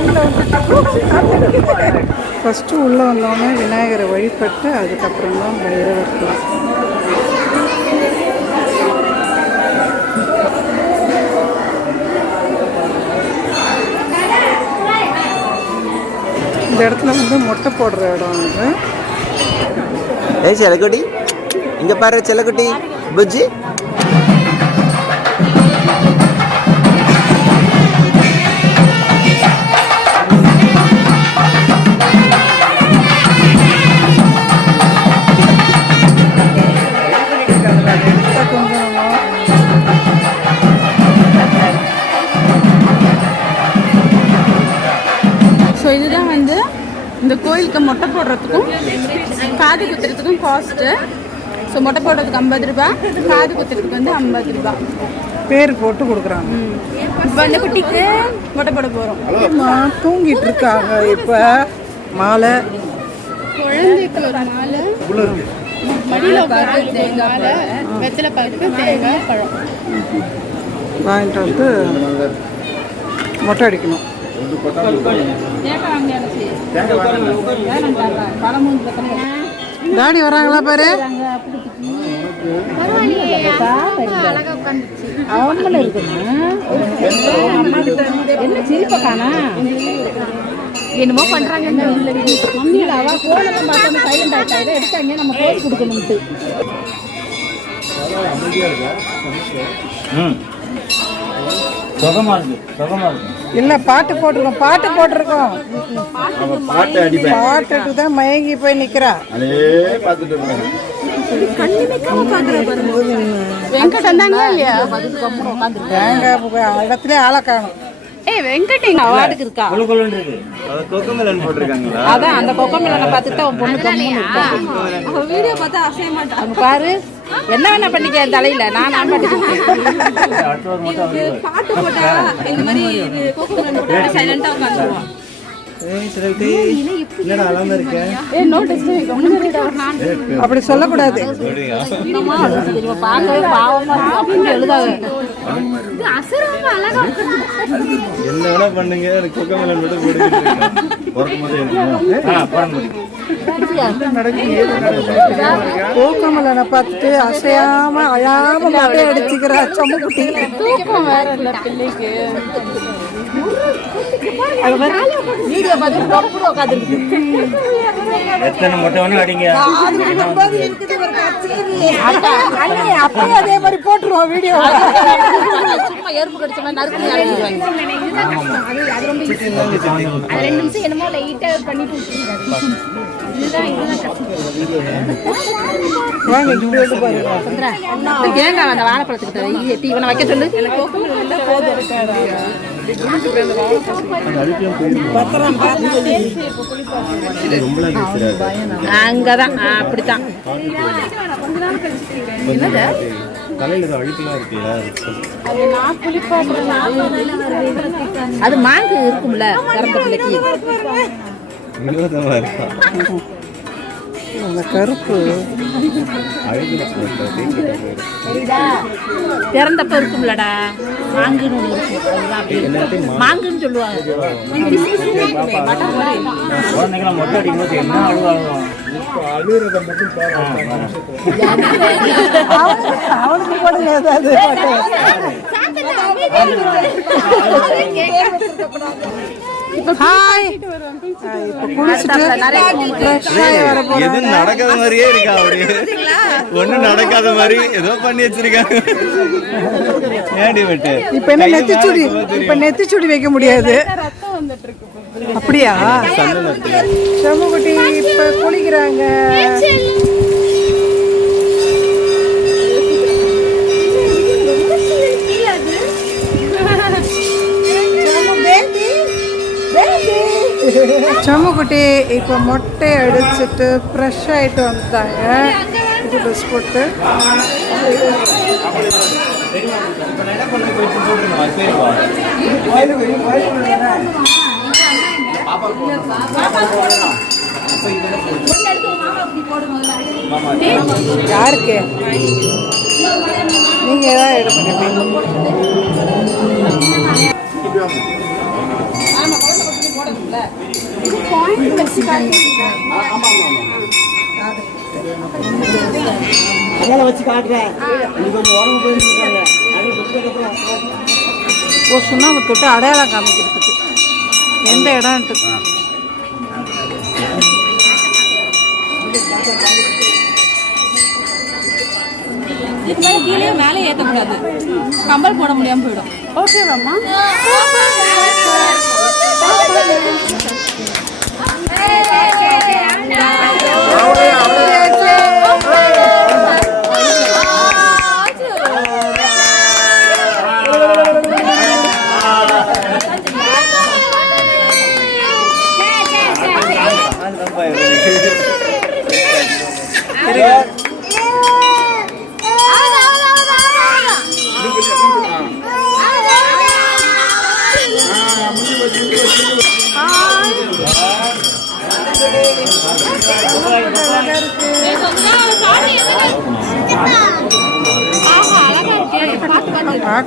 வந்துட்டு ஃபஸ்ட்டு உள்ளே வந்தோடனே விநாயகரை வழிபட்டு அதுக்கப்புறம் தான் பைரவர்லாம் இந்த இடத்துல வந்து மொட்டை போடுற இடம் வந்து ஏய் செலக்குட்டி இங்கே பாரு செலக்குட்டி புஜ்ஜி. இந்த கோயிலுக்கு மொட்டை போடுறதுக்கும் காது குத்துறதுக்கும் காஸ்ட்டு ஸோ மொட்டை போடுறதுக்கு ஐம்பது ரூபாய் காது குத்துறதுக்கு வந்து ஐம்பது ரூபாய் பேர் போட்டு கொடுக்குறாங்க. இப்போ அந்த குட்டிக்கு மொட்டை போட போகிறோம் அம்மா தூங்கிட்டு இருக்காங்க. இப்போ மாலை. குழந்தைக்கு ஒரு மாலை. மடியில் உட்காந்து தேங்காய் மாலை. வெத்தலை பாக்கு தேங்காய் பழம். வாங்கிட்டு வந்து மொட்டை அடிக்கணும். டாடி வராங்களா பாரு? இருக்குமா? என்ன? சிரிப்ப காணா என்னமோ பண்றாங்க. மம்மியில அவ போன பார்த்தா சைலண்ட் ஆயிட்டா இதை எடுத்தாங்க நம்ம போஸ் கொடுக்கணும்ட்டு. ம். சுகமா இருக்கு சுகமா இருக்கு. இல்ல பாட்டு போட்டிருக்கோம் பாட்டு போட்டிருக்கோம். பாட்டு அடிப்பேன் பாட்டுட்டு தான் மயங்கி போய் நிக்கிறா. அதே இடத்துல ஆளை காணும். ஏய் வெங்கட் எங்க அவார்டுக்கு இருக்கா? கொழு கொழுன்னு இருக்கு அதை கொக்கு மேலன் போட்டிருக்காங்களா? அதான் அந்த கொக்கம் மில்லனை பார்த்துட்டு அவன் பொண்ணு வீடியோ பார்த்தா அசைய மாட்டான் அங்க பாரு. என்ன வேணா பண்ணிக்க என் தலையில. நான் நான் பண்ணிக்கிறேன் பாட்டு போட்டா இந்த மாதிரி அப்படி சொல்லக்கூடாது என்ன பண்ணுங்க எனக்கு கொக்க மேலன் மட்டும் பூக்கமலனை பார்த்துட்டு அசையாம அழாம மொட்டை அடிச்சுக்கிறா சம்முக்குட்டி தூக்கம் வேற இல்ல பிள்ளைக்கு வீடியோ உட்காந்துருக்கு. எத்தனை மொட்டை வேணா அடிங்க. அண்ணி அதே மாதிரி போட்டுருவோம் வீடியோ. சும்மா எறும்பு கடிச்ச மாதிரி நறுக்கு அடிச்சிருவாங்க அது ரெண்டு நிமிஷம் என்னமோ லைட்டா பண்ணிட்டு அந்த வாழைப்பழத்துக்கிட்ட தீ இவனை வைக்க சொல்லு. அங்கதான். அப்படித்தான். அது மாங்கு இருக்கும்ல பிறந்த பிள்ளைக்கு. இருக்கா அந்த கருப்பு பிறந்தப்ப இருக்கும்லடா மாங்குன்னு இருக்கும். மாங்குன்னு சொல்லுவாங்க அவனுக்கு ஏதாவது பாட்டு. ஹாய் இப்போ குளிச்சுட்டு ஃப்ரெஷ் ஆகி வர எது நடக்காத மாதிரியே இருக்கா அவரு? ஒண்ணும் நடக்காத மாதிரி ஏதோ பண்ணி வச்சிருக்காங்க ஏடி விட்டு? இப்போ என்ன நெத்திச்சுடி? இப்போ நெத்திச்சுடி வைக்க முடியாது. அப்படியா? செம்மக்குட்டி இப்போ குளிக்கிறாங்க. செம்மக்குட்டி இப்போ மொட்டை அடிச்சுட்டு ஃப்ரெஷ் ஆகிட்டு வந்துட்டாங்க இது ட்ரெஸ் போட்டு யாருக்கு நீங்க ஏதாவது எடுப்பீங்க இது பாயிண்ட் வச்சு காட்டுறீங்களா? அதனால வச்சு காட்டுறேன். இது கொஞ்சம் உடம்பு போயிருக்காங்க அது கொடுத்ததுக்கப்புறம் ஒரு சுண்ணாம்பு தொட்டு அடையாளம் காமிக்கிறதுக்கு. எந்த இடம்ட்டு இதுக்கு மேல கீழே மேலே ஏற்றக்கூடாது கம்பல் போட முடியாம போயிடும். ஓகேவாம்மா ¡Vamos!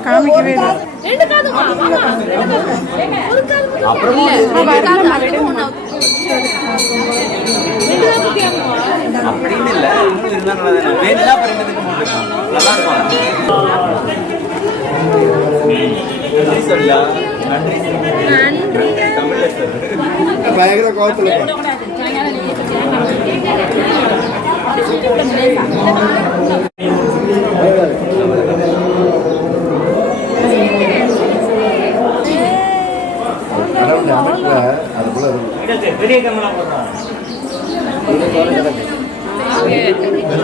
காமிக்கவே அப்படின்னு இல்ல இன்னும் இருந்தா நல்லா தானே அப்புறம் நல்லா இருக்கும் சொல்லியா நன்றி. பயங்கர கோவத்தில்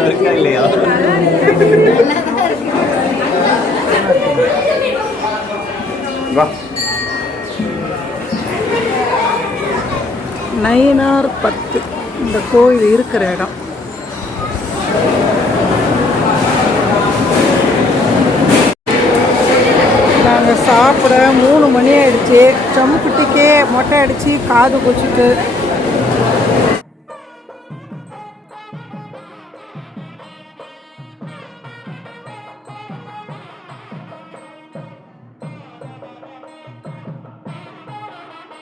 இருக்கா இல்லையா வா நயினார் பத்து. இந்த கோயில் இருக்கிற இடம். நாங்கள் சாப்பிட மூணு மணி ஆயிடுச்சு. சம்முக்குட்டிக்கே மொட்டை அடித்து காது குச்சிட்டு